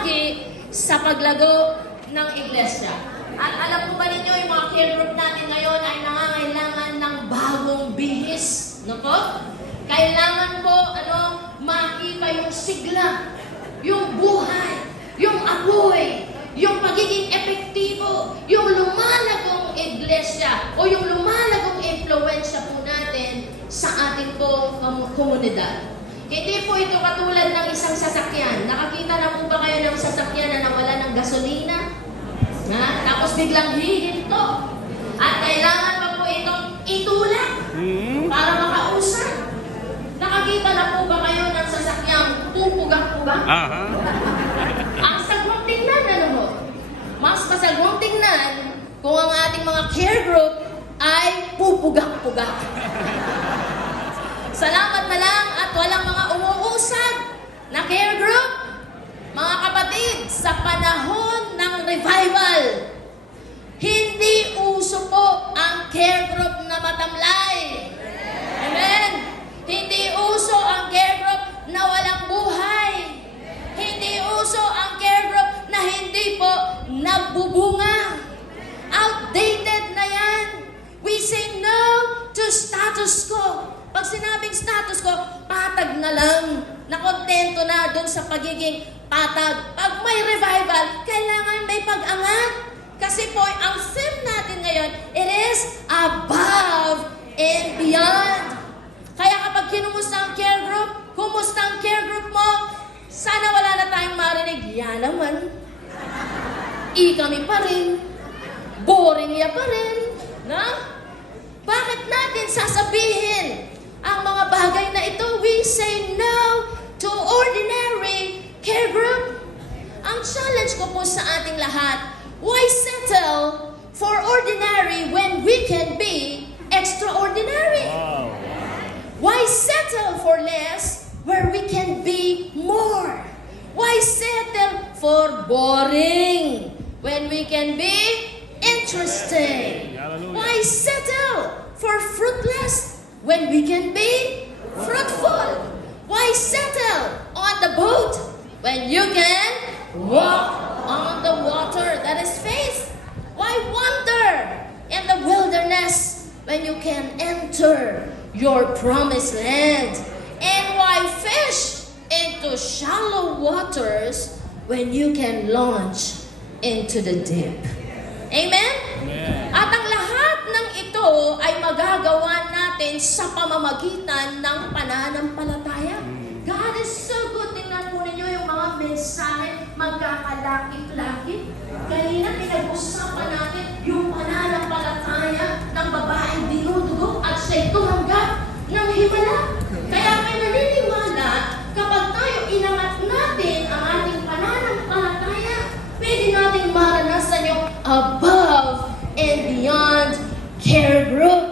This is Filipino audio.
bahagi sa paglago ng iglesia. At alam po ba ninyo, yung mga care group natin ngayon ay nangangailangan ng bagong bihis. No po? Kailangan po, makita yung sigla, yung buhay, yung apoy, yung pagiging epektibo, yung lumalagong iglesia o yung lumalagong influensya po natin sa ating pong komunidad. Hindi po ito katulad ng isang sasakyan. Nakakita na po ba kayo ng sasakyan na nawala ng gasolina? Tapos biglang hihinto. At kailangan pa po itong itulak para makausap. Nakakita na po ba kayo ng sasakyang pupugak-pugak? Ang sagwang tingnan, mas masagwang tingnan kung ang ating mga care group ay pupugak-pugak. Salamat na lang at walang mga umuusad na care group. Mga kapatid, sa panahon ng revival, hindi uso po ang care group na matamlay. Amen? Hindi uso ang care group na walang buhay. Hindi uso ang care group na hindi po nagbubunga. Outdated na yan. We say no to status quo. Pag sinabing status quo, patag na lang. Nakontento na doon sa pagiging patag. Pag may revival, kailangan may pag-angat. Kasi po, ang sim natin ngayon, it is above and beyond. Kaya kapag kinumusta ang care group, kumusta ang care group mo, sana wala na tayong marinig. Yan naman. Kami pa rin. Boring ya pa rin. Na? Bakit natin sasabihin ang mga bagay na ito? We say no to ordinary care group. Ang challenge ko po sa ating lahat, why settle for ordinary when we can be extraordinary? Wow. Why settle for less where we can be more? Why settle for boring when we can be interesting? Why settle for fruitless when we can be fruitful? Why settle on the boat when you can walk on the water? That is faith. Why wander in the wilderness when you can enter your promised land? And why fish into shallow waters when you can launch into the deep? Amen? Amen. At ang lahat ng ito ay magagawa natin sa pamamagitan ng pananampalataya. God is so good. Tingnan po ninyo yung mga mensahe, magkakalakit-lakit. Kanina pinag-usapan natin yung pananampalataya ng babaeng dinudugo at siya'y tumanggap ng himala. Kaya may naniniwala, kapag tayo inangat natin ang ating pananampalataya, pwede natin maranasan yung above and beyond care group.